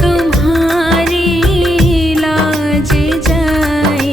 तुम्हारी लाज जाए।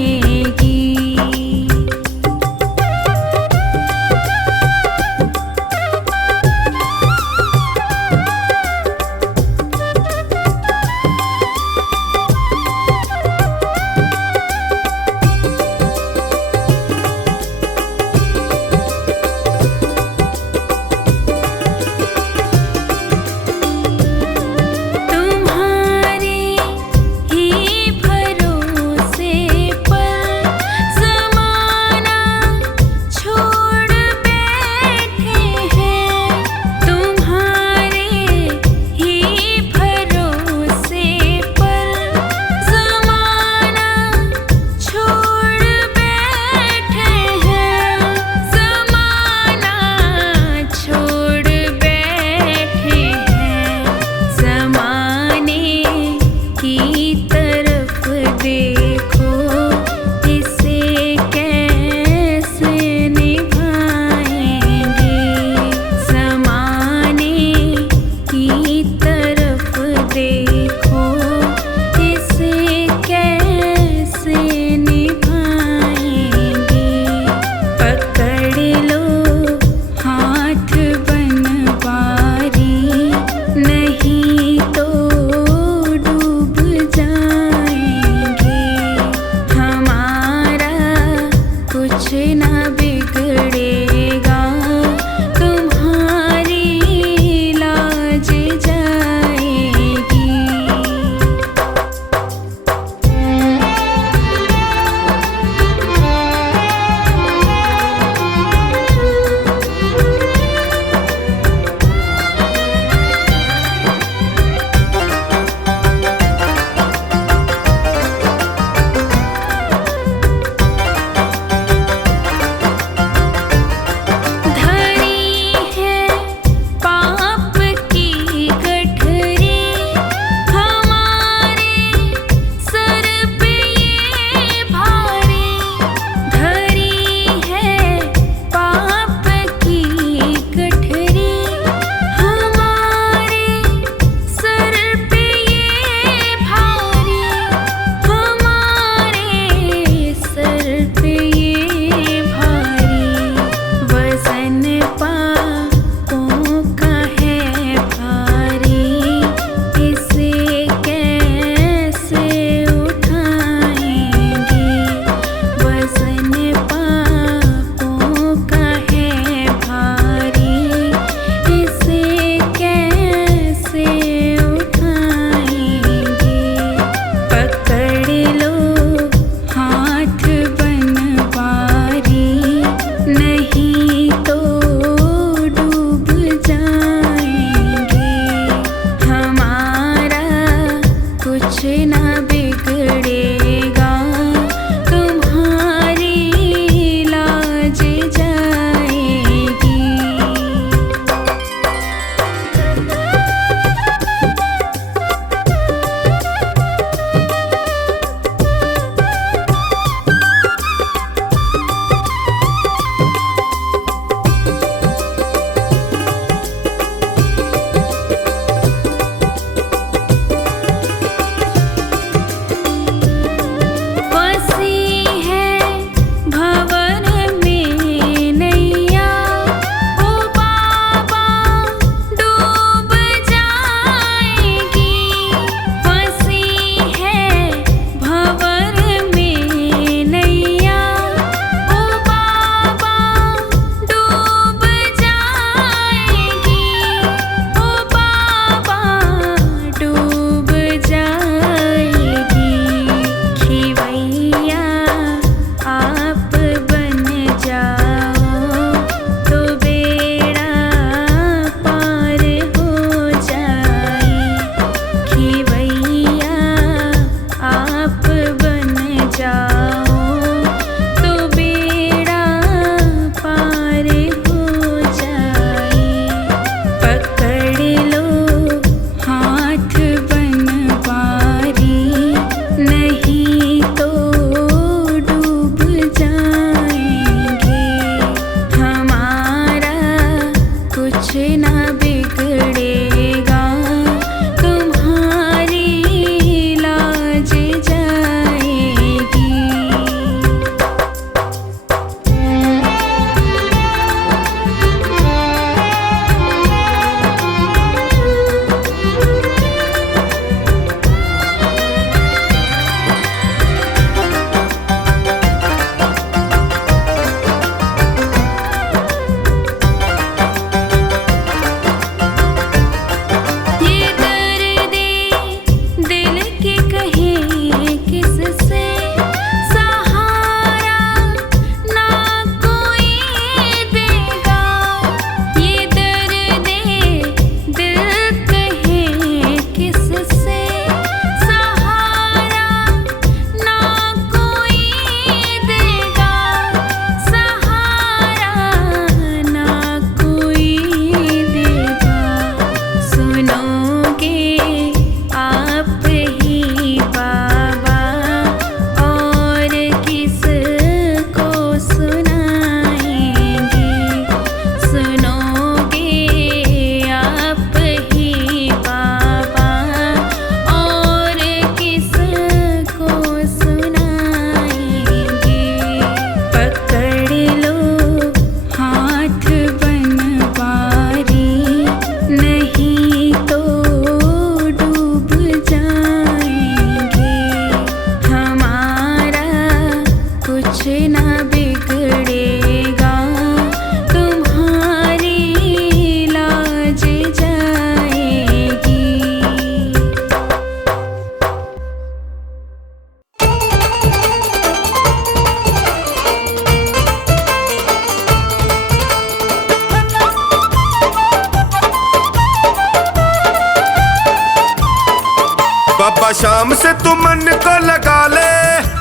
से तू मन को लगा ले,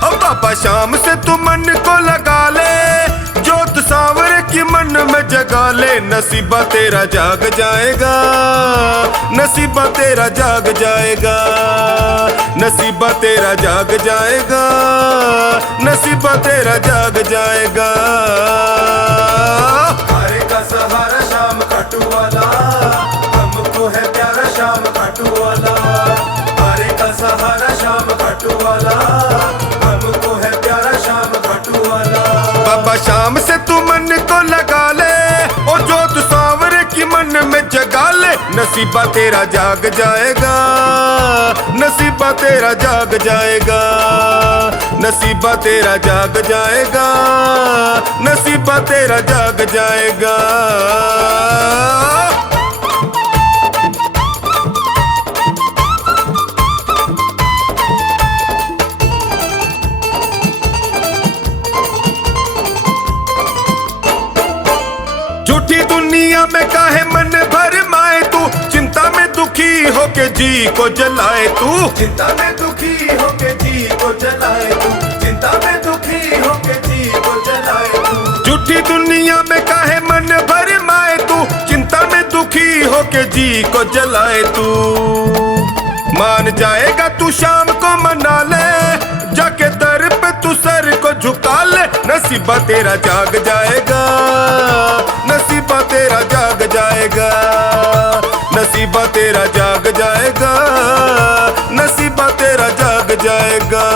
ओ बाबा शाम से तू मन को लगा ले, जोत सांवरे की मन में जगा ले, नसीबा तेरा जाग जाएगा, नसीबा तेरा जाग जाएगा, नसीबा तेरा जाग जाएगा, नसीबा तेरा जाग जाएगा। हारे का सहारा शाम खाटू वाला, हमको है प्यारा शाम खाटू वाला, हारे का सहारा शाम खाटू वाला, हमको है प्यारा शाम खाटू वाला। बाबा शाम से तू मन को लगा ले, ओ जोत सांवरे की मन में जगा ले, नसीबा तेरा जाग जाएगा, नसीबा तेरा जाग जाएगा, नसीबा तेरा जाग जाएगा, नसीबा तेरा जाग जाएगा। झूठी दुनिया में काहे मन भर माए तू, चिंता में दुखी होके जी को जलाए तू, चिंता में दुखी होके जी को जलाए तू, चिंता में दुखी होके जी को जलाए तू। झूठी दुनिया में काहे मन भर माए तू, चिंता में दुखी होके जी को जलाए तू। मान जाएगा तू शाम को मना ले, जाके दर पे तू सर को झुका ले, नसीबा तेरा जाग जाएगा, नसीबा तेरा जाग जाएगा, नसीबा तेरा जाग जाएगा, नसीबा तेरा जाग जाएगा।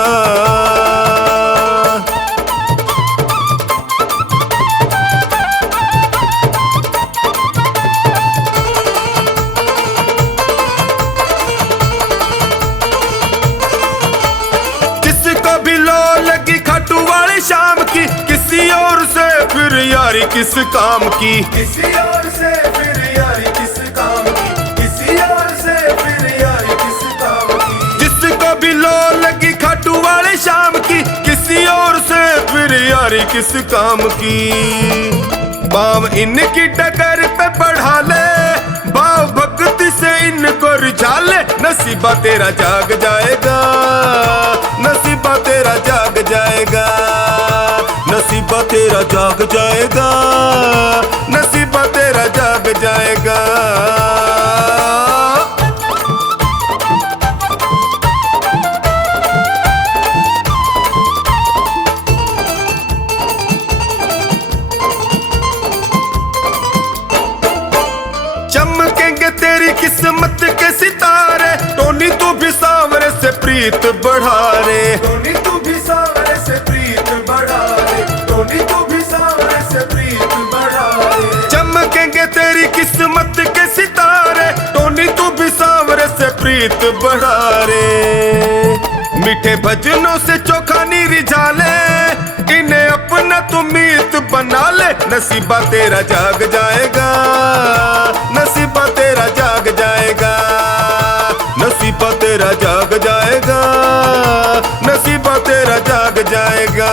शाम की किसी और से फिर यारी किस काम की, किसी और से फिर यारी किस काम की, किसी और से फिर यारी किस काम की। जिसको भी लो लगी खाटू वाले शाम की, किसी और से फिर यारी किस काम की। बाव इनकी डगर पे बढ़ा ले, भाव भक्ति से इनको रिझा ले, नसीबा तेरा जाग जाएगा, नसीबा तेरा जाग जाएगा, नसीबा तेरा जाग जाएगा, नसीबा तेरा जाग जाएगा। चमकेंगे तेरी किस्मत के सितारे, टोनी तू भी सांवरे से प्रीत बढ़ा रे, टोनी तू भी सांवरे से प्रीत बढ़ा रे, टोनी तू भी सांवरे से प्रीत बढ़ा रे। चमकेंगे तेरी किस्मत के सितारे, टोनी तू भी सांवरे से प्रीत बढ़ा रे। मीठे भजनों से चोखा नी रिझा ले, इन्हें अपना तू मीत बना ले, नसीबा तेरा जाग जाएगा, नसीबा तेरा जाग जाएगा, नसीबा तेरा जाग जाएगा, नसीबा तेरा जाग जाएगा।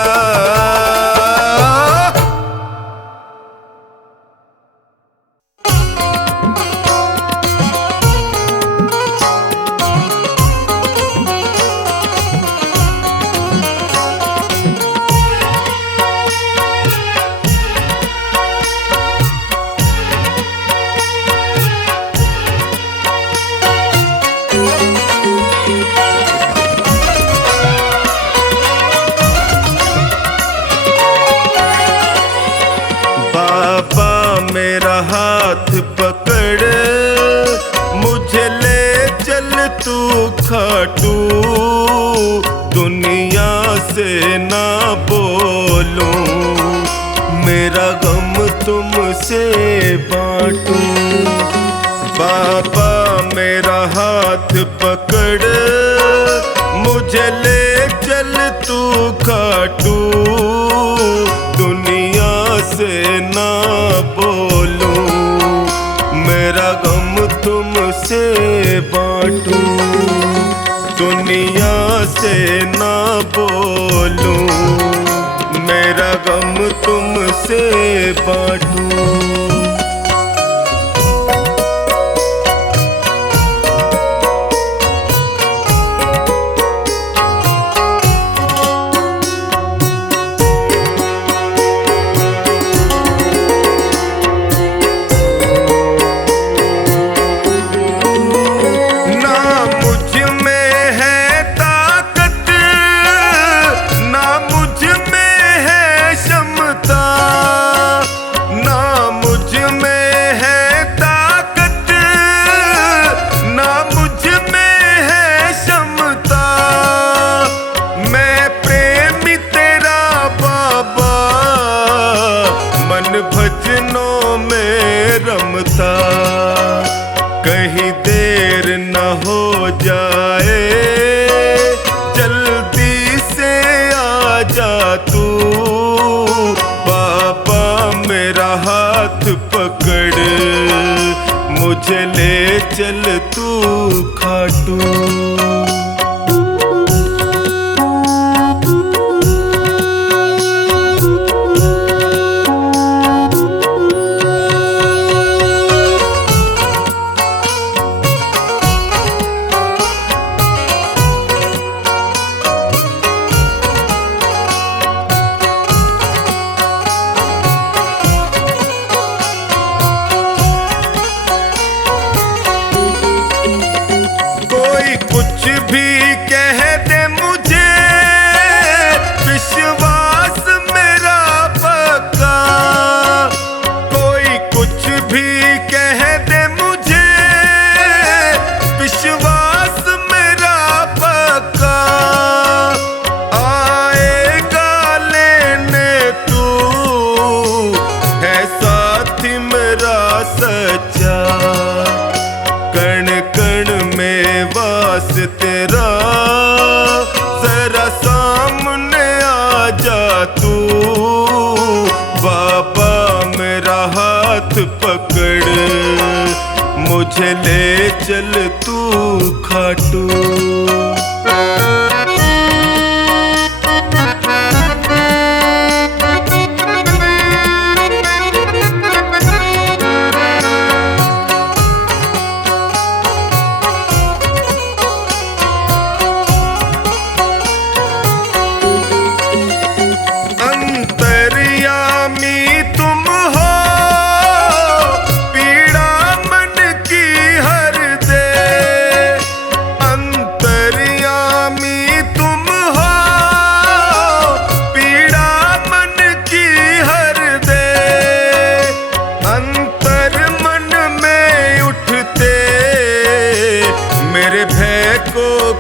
मेरा हाथ पकड़ मुझे ले चल तू खाटू, दुनिया से ना बोलूं, मेरा गम तुमसे बांटूं। बाबा मेरा हाथ पकड़ मुझे ले चल तू खाटू, दुनिया से ना बोलूं, मेरा गम तुमसे बांटूं, दुनिया से ना बोलूं, मेरा गम तुमसे बांटूं। जा तू, बाबा मेरा हाथ पकड़, मुझे ले चल तू खाटू। कुछ भी कह दे मुझे, विश्वास मेरा पक्का। कोई कुछ भी कह दे मुझे, विश्वास मेरा पक्का। आएगा लेने तू, है साथी मेरा सच्चा। कण कण में वास तेरा, जरा सामने आ जा तू, बाबा मेरा हाथ पकड़, मुझे ले चल तू खाटू।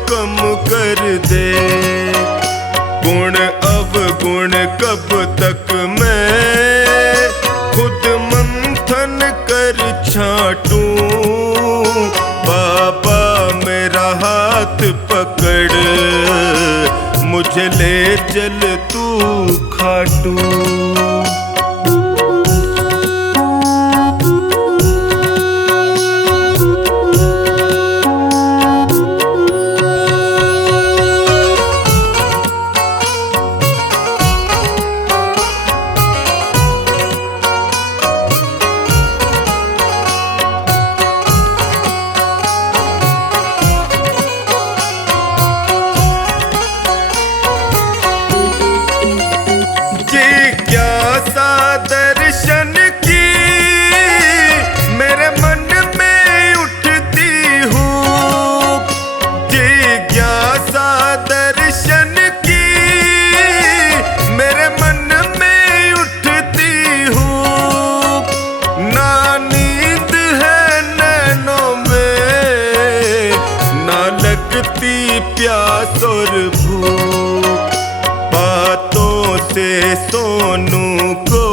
कम कर दे गुण अवगुण, कब तक मैं खुद मंथन कर छाटूं। बाबा मेरा हाथ पकड़, मुझे ले चल तू खाटू। दर्शन की मेरे मन में उठती हूँ, जिज्ञासा दर्शन की मेरे मन में उठती हूँ। ना नींद है नैनों में, ना लगती प्यास और भूख, बातों से सोनू को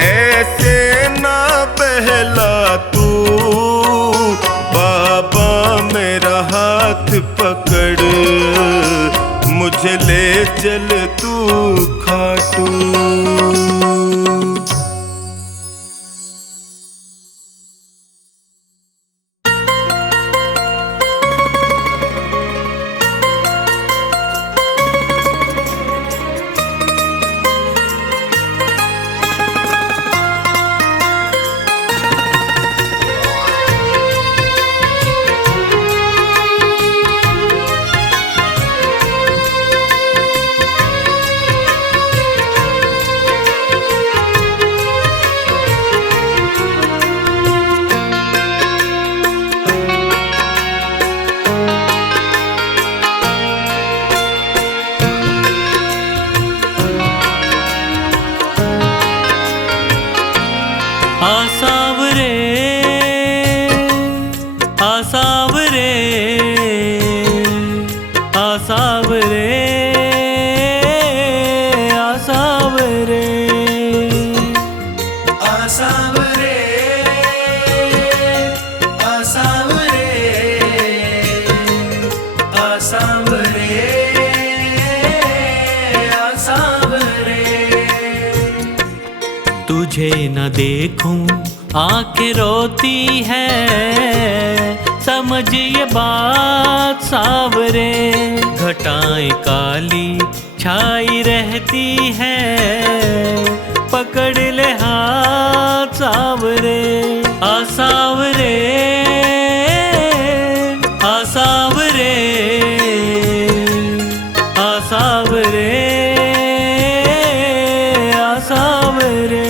ऐसे ना बहला तू। बाबा मेरा हाथ पकड़, मुझे ले चल तू खाटू। तुझे न देखूं आंखें रोती है, समझ ये बात सावरे। घटाएं काली छाई रहती है, पकड़ ले हाथ सावरे। आ सावरे, आ सावरे, आ सावरे, आ सावरे।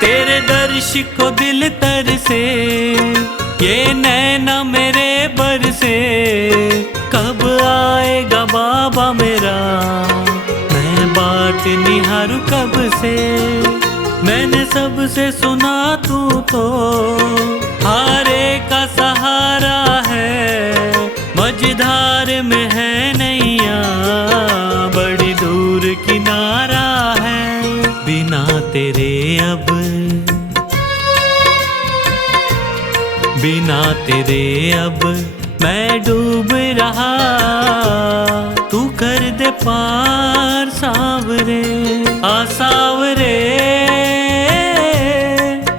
तेरे दर्श को दिल तर से, ये नैना मेरे बर से। कब आएगा बाबा मेरा, मैं बाट निहारूं कब से। मैंने सबसे सुना तू तो हारे का सहारा है। मझधार में है नैया, बड़ी दूर किनारा है। बिना तेरे अब, बिना तेरे अब मैं डूब रहा। तू कर दे पार सावरे। आ सावरे,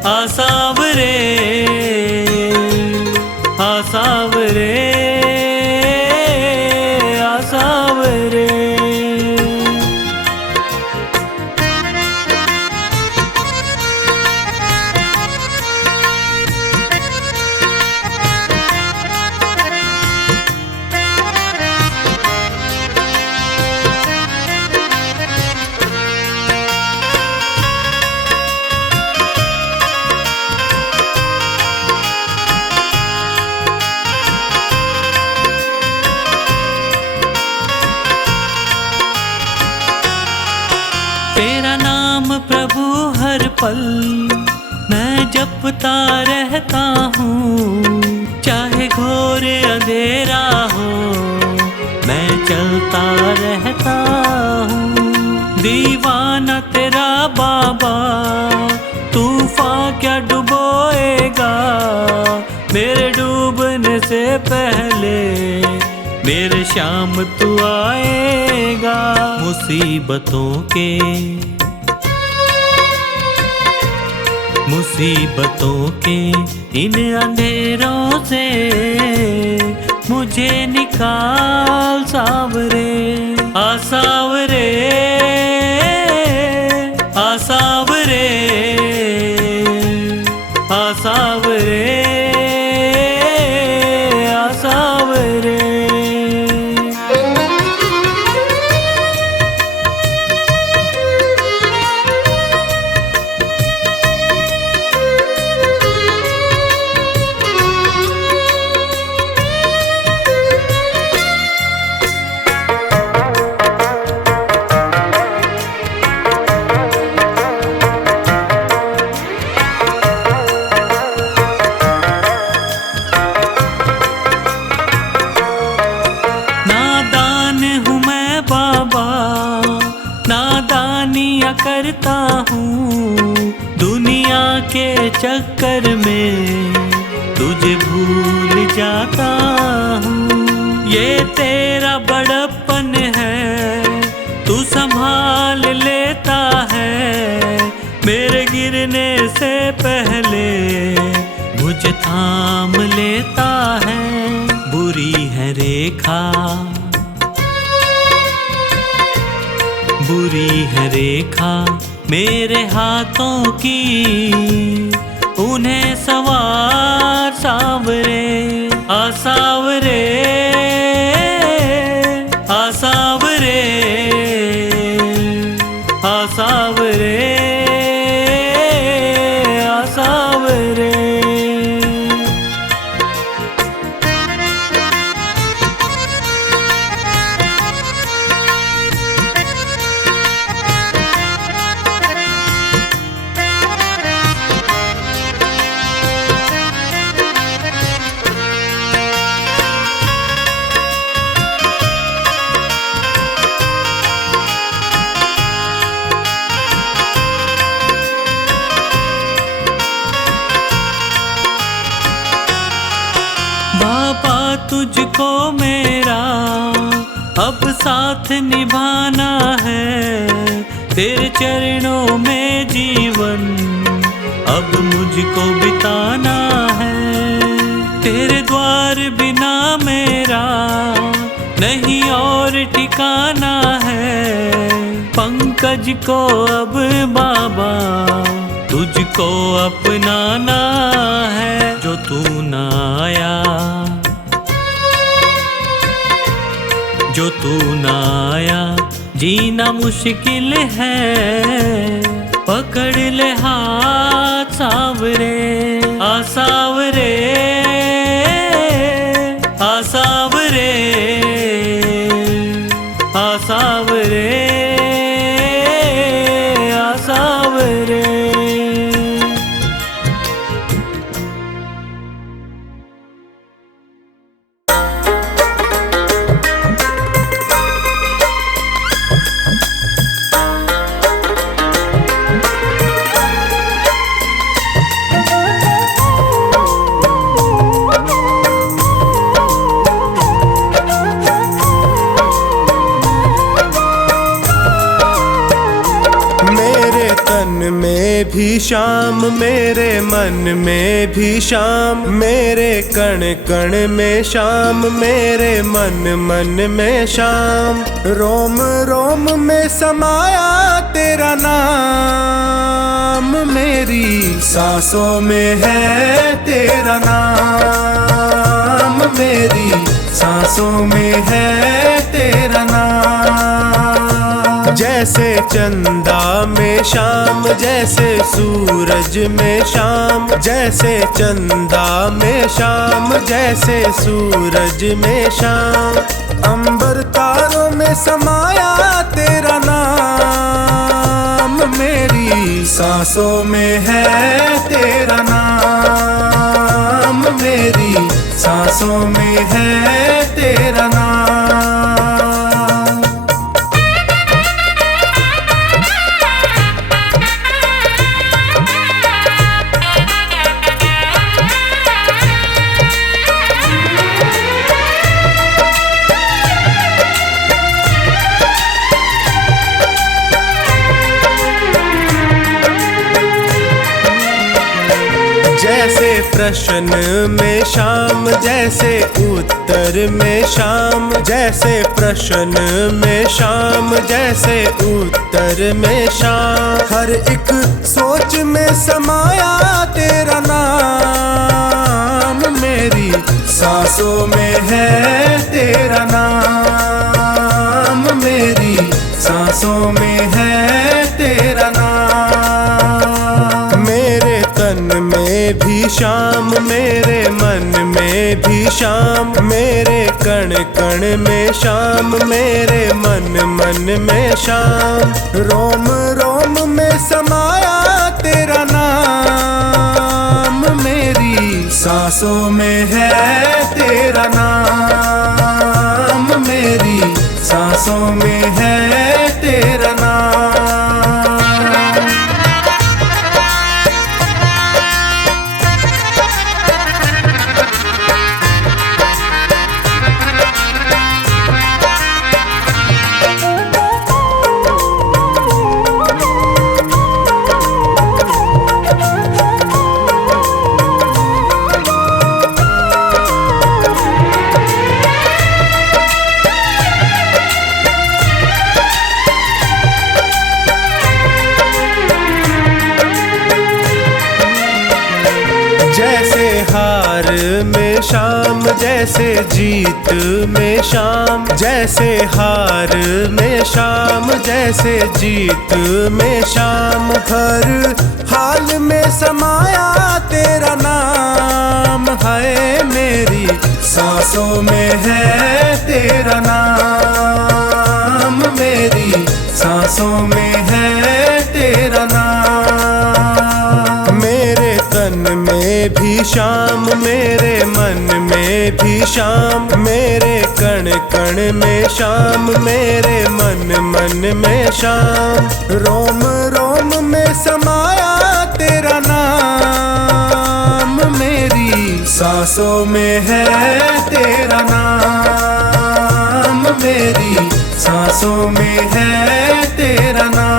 आ सावरे, आ सावरे, आ सावरे। तेरा नाम प्रभु हर पल मैं जपता रहता हूँ। चाहे घोर अंधेरा हो, मैं चलता रहता हूँ। दीवाना तेरा बाबा, तूफान क्या डुबोएगा। मेरे डूबने से पहले मेरे शाम तू आएगा। मुसीबतों के, मुसीबतों के इन अंधेरों से मुझे निकाल सावरे। आ सावरे, आ सावरे, आ सावरे, आ सावरे। नादानियाँ करता हूँ दुनिया के चक्कर में, तुझे भूल जाता हूँ। ये तेरा बड़प्पन है, तू संभाल लेता है। मेरे गिरने से पहले मुझे थाम लेता है। बुरी है रेखा, बुरी है रेखा मेरे हाथों की, उन्हें सवार सावरे। आ सावरे, आ सावरे, आ सावरे, आ सावरे। साथ निभाना है, तेरे चरणों में जीवन अब मुझको बिताना है। तेरे द्वार बिना मेरा नहीं और ठिकाना है। पंकज को अब बाबा तुझको अपनाना है। जो तू ना आया, जो तू ना आया, जीना मुश्किल है। पकड़ ले हाथ सावरे, आ सावरे, आ सावरे, आ सावरे, आ सावरे। में भी शाम, मेरे मन में भी शाम, मेरे कण कण में शाम, मेरे मन मन में शाम। रोम रोम में समाया तेरा नाम, मेरी सांसों में है तेरा नाम, मेरी सांसों में है तेरा नाम। जैसे चंदा में शाम, जैसे सूरज में शाम, जैसे चंदा में शाम, जैसे सूरज में शाम। अंबर तारों में समाया तेरा नाम, मेरी सांसों में है तेरा नाम, मेरी सांसों में है तेरा नाम। जैसे प्रश्न में शाम, जैसे उत्तर में शाम, जैसे प्रश्न में शाम, जैसे उत्तर में शाम। हर एक सोच में समाया तेरा नाम, मेरी सांसों में है तेरा नाम, मेरी सांसों में है तेरा नाम। मेरे तन में भी शाम, मेरे मन में भी शाम, मेरे कण कण में शाम, मेरे मन मन में शाम। रोम रोम में समाया तेरा नाम, मेरी सांसों में है तेरा नाम, मेरी सांसों में है तेरा नाम। जैसे हार में शाम, जैसे जीत में शाम, जैसे हार में शाम, जैसे जीत में शाम। हर हाल में समाया तेरा नाम है, मेरी सांसों में है तेरा नाम, मेरी सांसों में है तेरा नाम। मेरे तन में भी शाम, मेरे मन में भी शाम, मेरे कण कण में शाम, मेरे मन मन में शाम। रोम रोम में समाया तेरा नाम, मेरी सांसों में है तेरा नाम, मेरी सांसों में है तेरा नाम।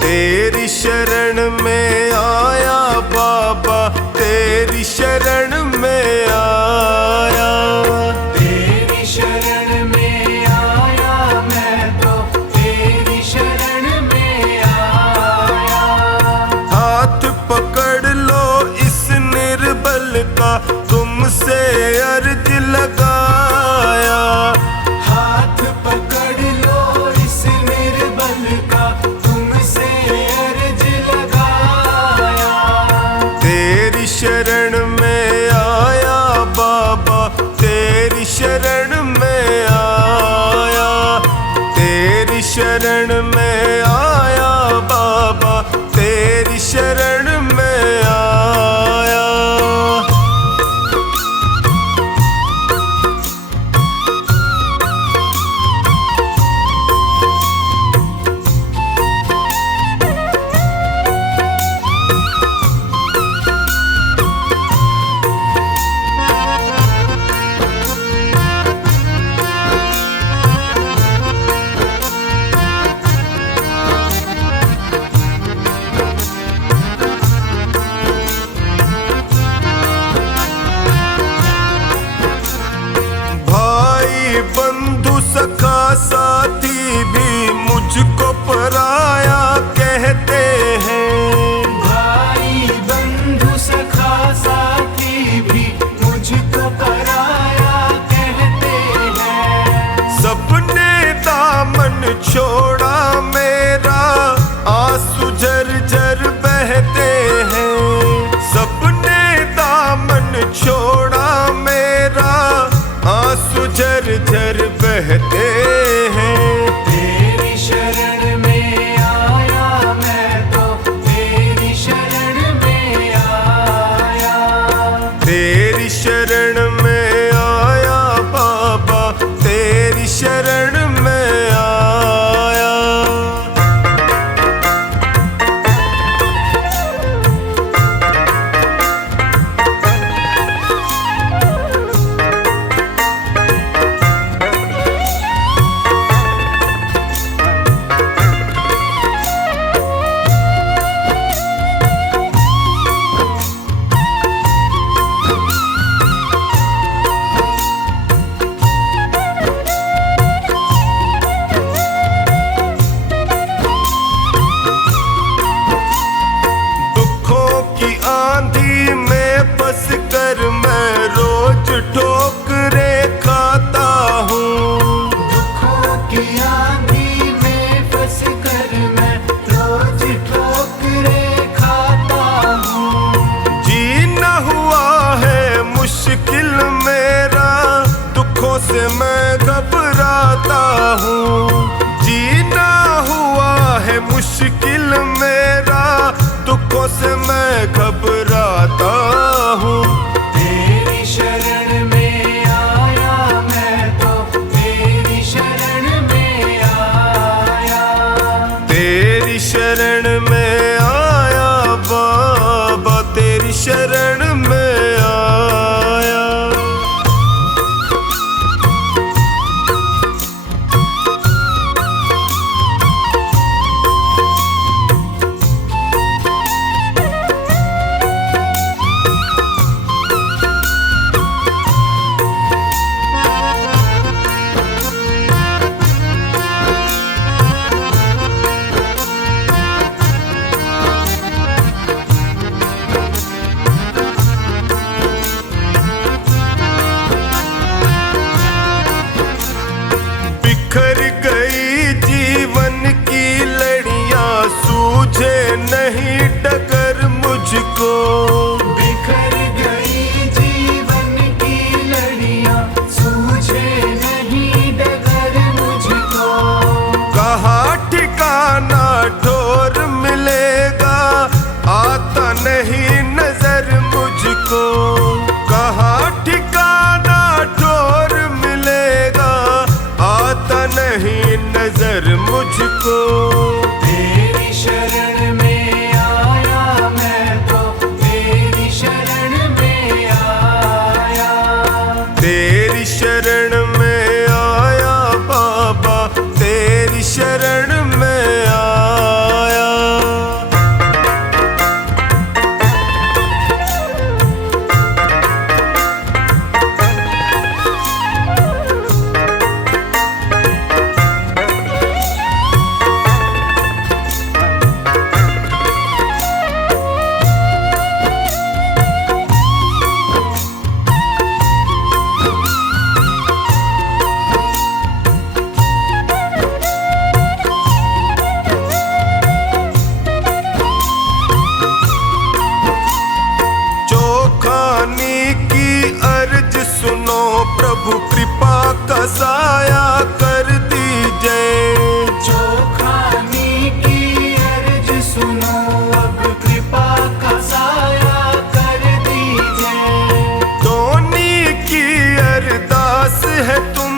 तेरी शरण में आया बाबा, तेरी शरण में आया, तेरी शरण में आया मैं तो तेरी शरण में आया। हाथ पकड़ लो इस निर्बल का, तुमसे अर्ज लगाया। हाथ पकड़ लो इस निर्बल का, तुमसे अर्ज लगाया। तेरी शरण में आया बाबा, तेरी शरण में आया, तेरी शरण में आया बाबा, तेरी शरण में आया। भाई बंधु सखा साथी भी मुझको पराया कहते हैं। भाई बंधु सखा साथी भी मुझको पराया कहते हैं। सबने दामन छोड़ा मेरा, आंसू झरझर बहते हैं। सबने दामन छोड़ा मेरा, आंसू झरझर बहते हैं। तेरी शरण में आया मैं तो तेरी शरण में आया। तेरी शरण में आया बाबा, तेरी शरण में आया। दुखों की आंधी में फंस कर मैं रोज ठोकरे खाता हूँ। दुखों की आंधी में फंस कर मैं रोज ठोकरे खाता हूँ। जीना हुआ है मुश्किल मेरा, दुखों से मैं घबराता हूँ। जीना हुआ है मुश्किल मेरा, दुखों से मैं घबराता हूँ। तेरी शरण में आया मैं तो तेरी शरण में आया। तेरी शरण में आया बाबा, तेरी शरण में आया।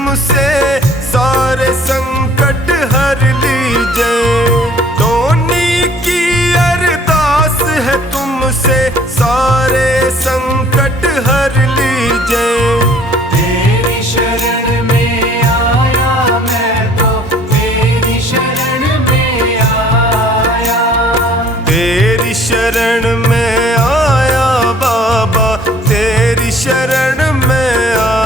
तुमसे सारे संकट हर लीजे। टोनी की अरदास है तुमसे सारे संकट हर लीजे। तेरी शरण में आया मैं तो, तेरी शरण में आया। तेरी शरण में आया बाबा, तेरी शरण में आया।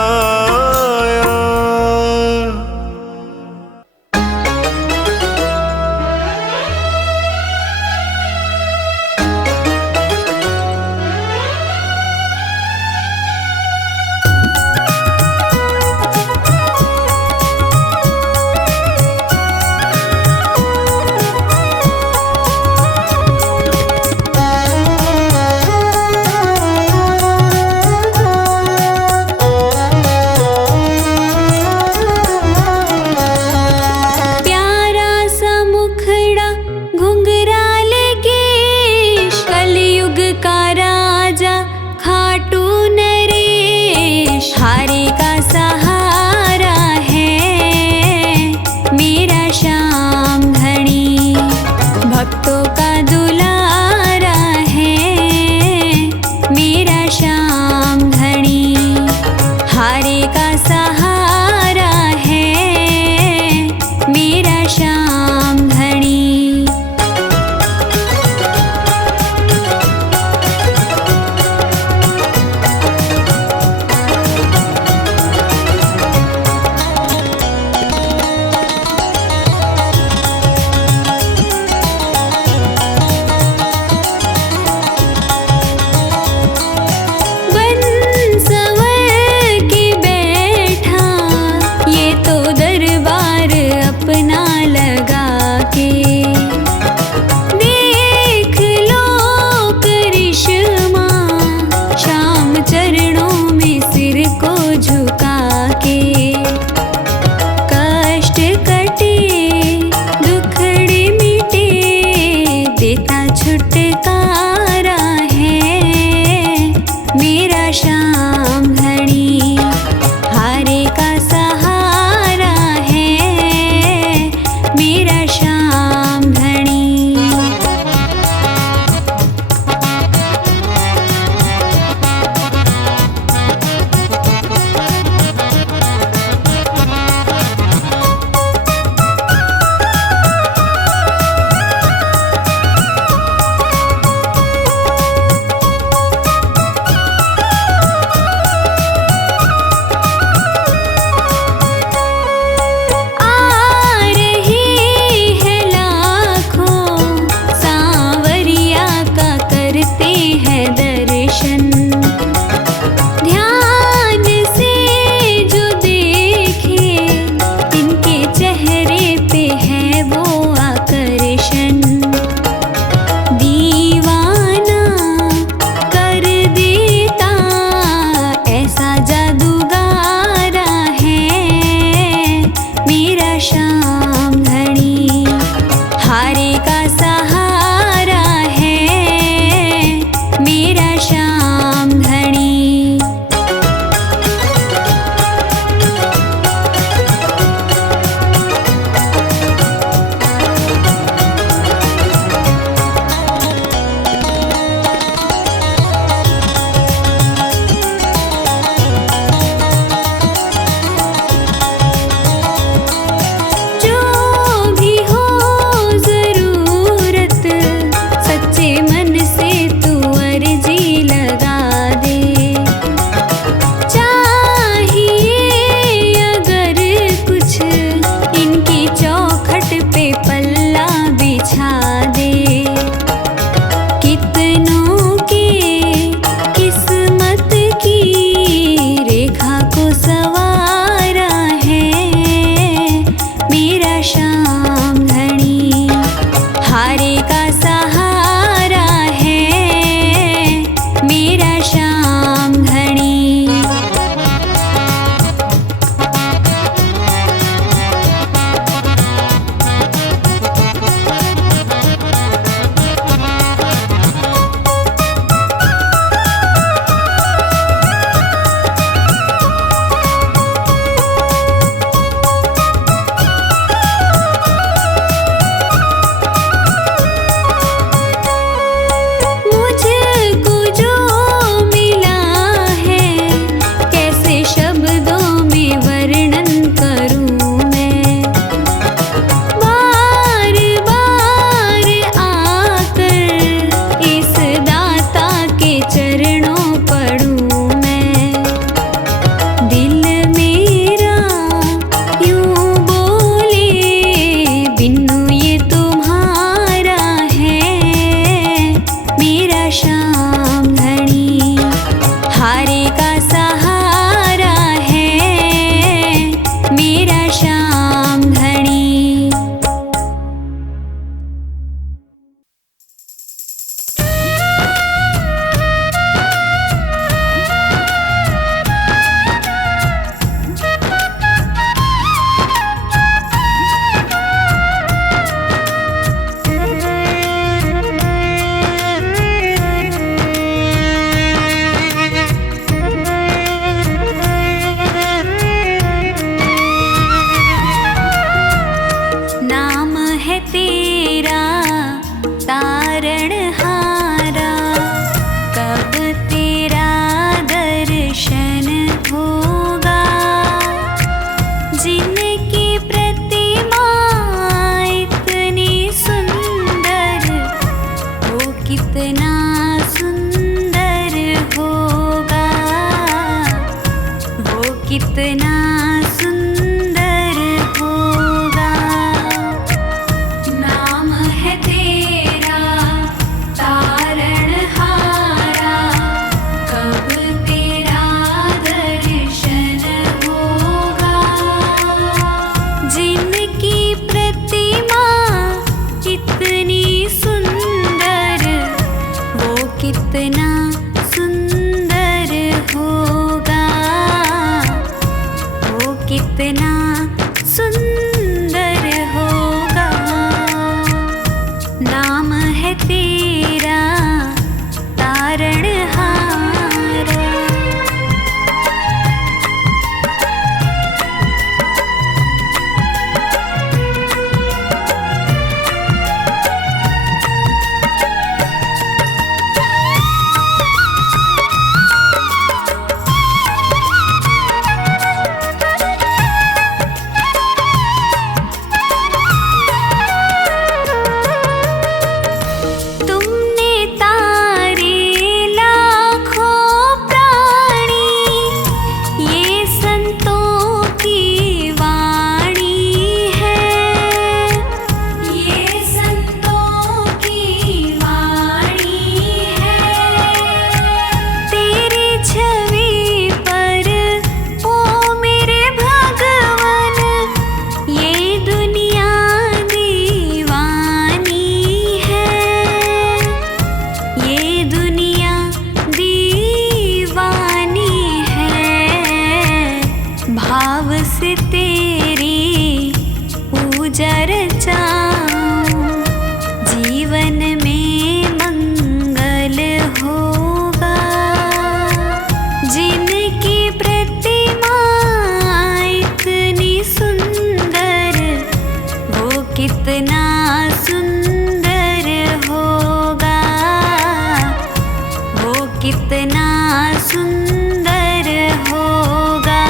सुंदर होगा।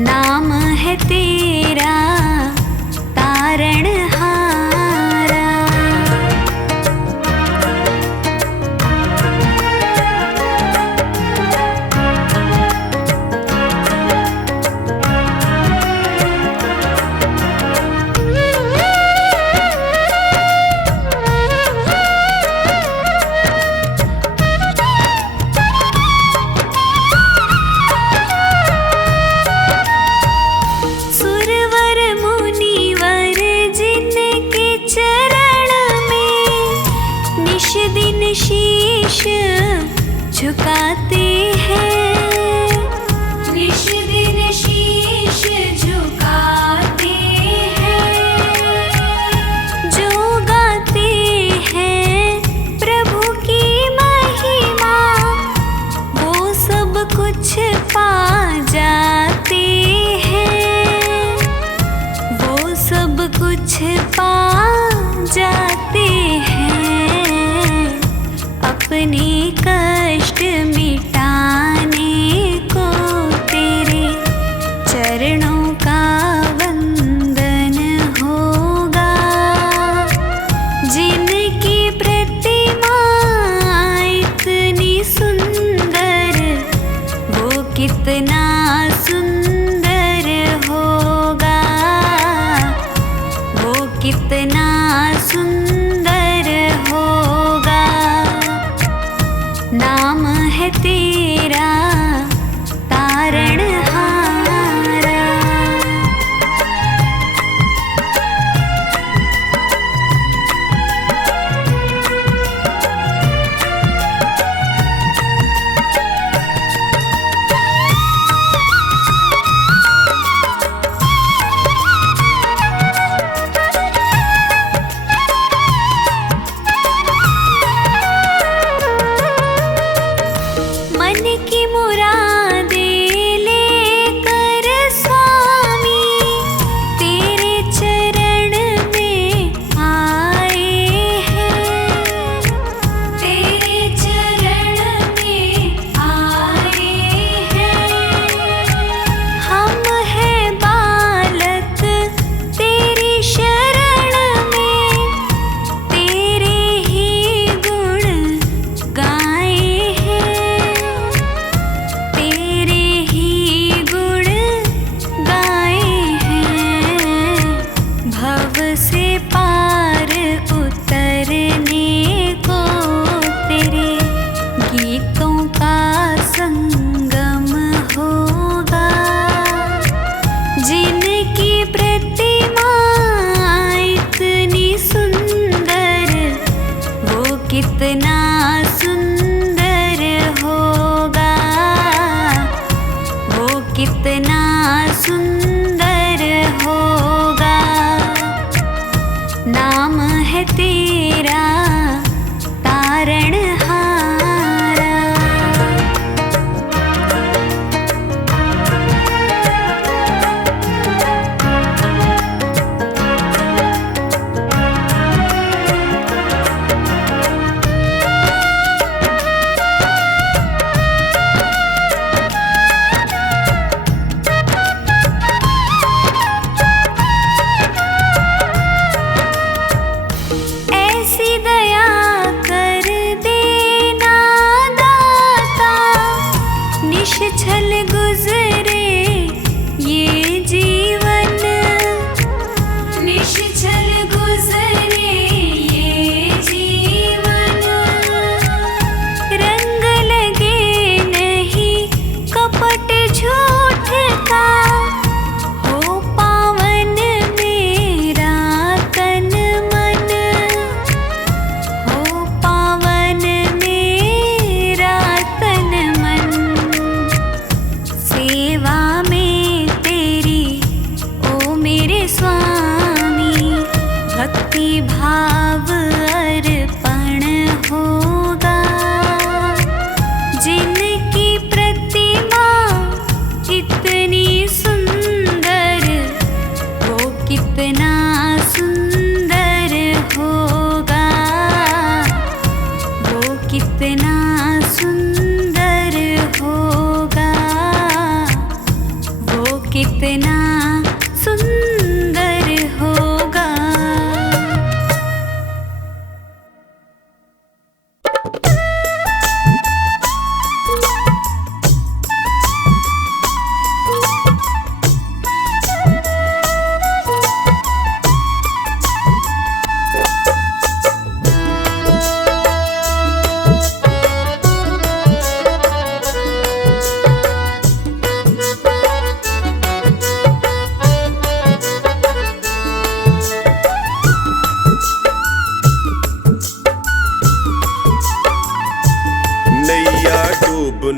नाम है तेरा तारणहारा। सुरवर मुनिवर जिनके चरण में निश दिन शीश झुकाते हैं, निश दिन शीश झुकाते हैं। जो गाते हैं प्रभु की महिमा, वो सब कुछ पा जाते हैं, वो सब कुछ पा जाते हैं। अपने कष्ट मिटाने को तेरे चरणों का वंदन होगा। जिनकी प्रतिमा इतनी सुंदर, वो कितना सुंदर होगा, वो कितना सुंदर होगा। नाम है तेरा तारणहारा। मन की मुरादें लेकर स्वामी तेरे चरण में आए हैं, तेरे चरण में आए हैं। हम हैं बालक तेरी शरण में, तेरे ही गुण गाए हैं,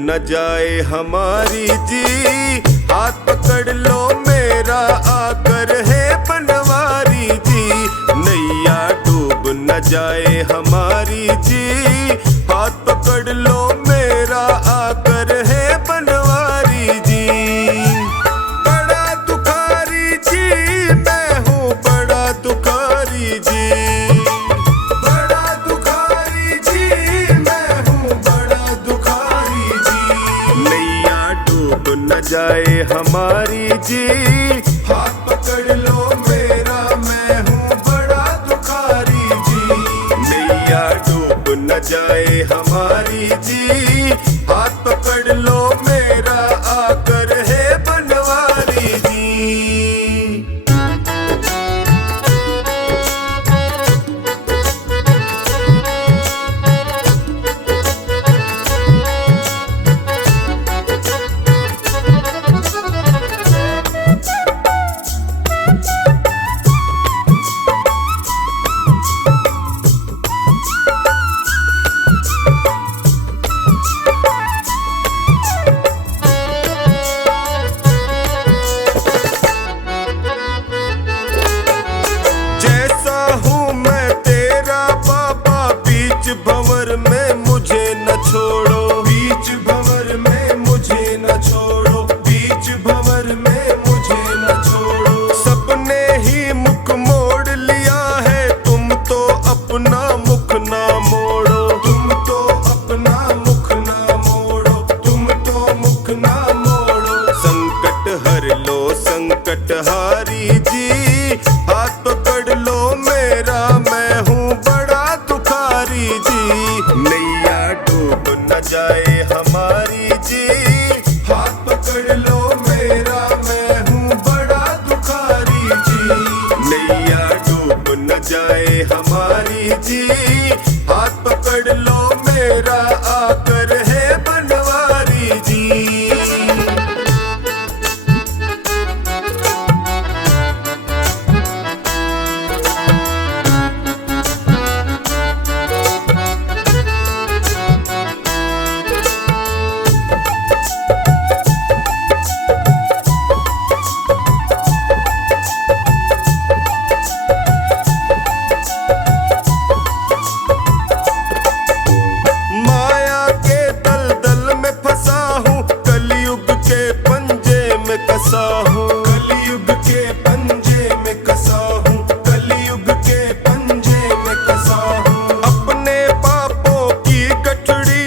न जाए हमारी जी, हाथ पकड़ लो मेरा आकर है बनवारी जी। नैया डूब न जाए हमारी जी, हाथ पकड़ लो मेरा आकर है बनवारी जी। बड़ा दुखारी जी मैं हूँ, बड़ा दुखारी जी, बड़ा दुखारी जी मैं हूँ, बड़ा दुखारी जी। नैया डूब न जाए हमारी जी, हाथ पकड़ लो मेरा मैं हूँ बड़ा दुखारी जी। नैया डूब न जाए हमारी जी, हाथ पकड़ लो मेरा आकर है बनवारी जी। जैसा हूँ मैं तेरा बाबा, बीच भंवर में मुझे न छोड़ो, बीच भंवर में मुझे न छोड़ो, बीच भंवर में मुझे न छोड़ो। सबने ही मुख मोड़ लिया है, तुम तो अपना मुख ना मोड़ो, तुम तो अपना मुख ना मोड़ो, तुम तो मुख ना मोड़ो। संकट हर लो संकट हारी जी, हाथ पकड़ लो मेरा मैं हूँ बड़ा दुखारी जी। नैया डूब न जाए हमारी जी, हाथ पकड़ लो मेरा मैं हूँ बड़ा दुखारी जी। नैया डूब न जाए हमारी जी, हाथ पकड़ लो मेरा आकर है बनवारी जी। माया के दलदल में फंसा हूँ, कलयुग के पंजे में कसा हूँ, कलयुग के पंजे में कसा हूँ, कलयुग के पंजे में कसा हूँ। अपने पापों की गठड़ी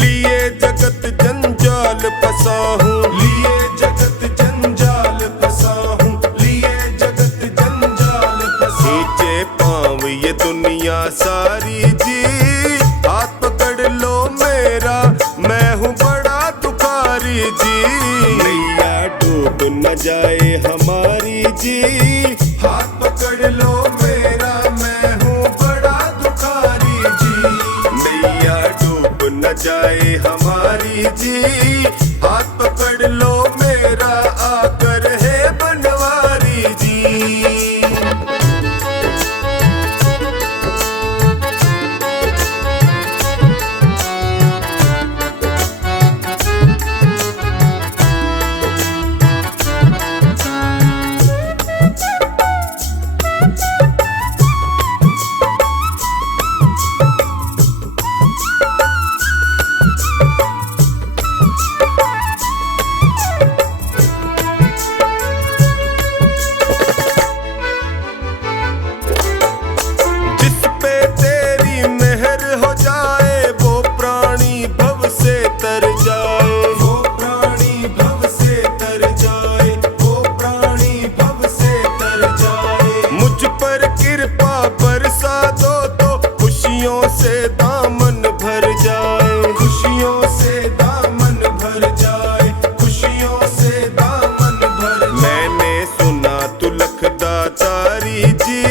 लिए जगत जंजाल फंसा हूँ, लिए जगत जंजाल फंसा हूँ, लिए जगत जंजाल फंसा। नीचे पाँव ये दुनिया सारी जी, हाथ पकड़ लो मेरा मैं हूँ बड़ा दुखारी जी। नैया डूब न जाए हमारी जी, हाथ पकड़ लो मेरा मैं हूँ बड़ा दुखारी जी। नैया डूब न जाए हमारी जी, हाथ पकड़ लो मेरा आकर है बनवारी जी। जिस पे तेरी मेहर हो जाए, वो प्राणी भव से तर जाए, वो प्राणी भव से तर जाए, वो प्राणी भव से तर जाए। मुझ पर कृपा बरसा दो तो खुशियों से दामन भर जाए, खुशियों से दामन भर जाए, खुशियों से दामन भर। मैंने सुना तू लखदातारी जी,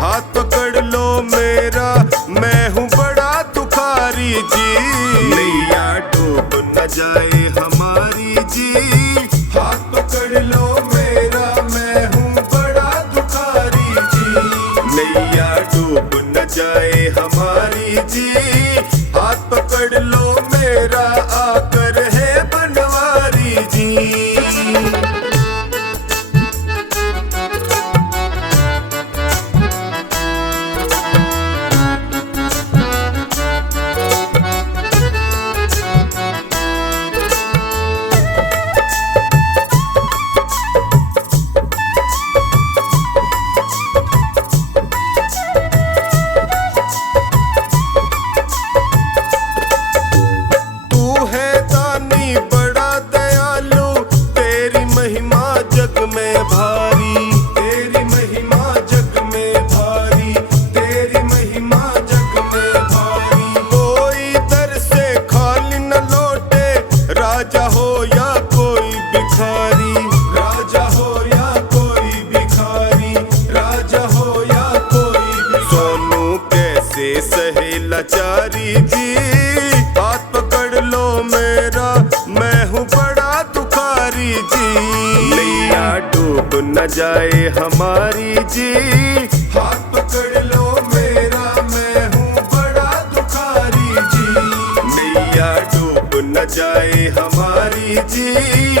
हाथ पकड़ लो मेरा मैं हूँ बड़ा दुखारी जी। नैया डूब न जाए हमारी जी, हाथ पकड़ लो मेरा मैं हूँ बड़ा दुखारी जी। नैया डूब न जाए हमारी जी, हाथ पकड़ लो मेरा आकर सहे लाचारी जी, हाथ पकड़ लो मेरा, मैं हूँ बड़ा दुखारी जी। नैया डूब न जाए हमारी जी, हाथ पकड़ लो मेरा, मैं हूँ बड़ा दुखारी जी। नैया डूब न जाए हमारी जी,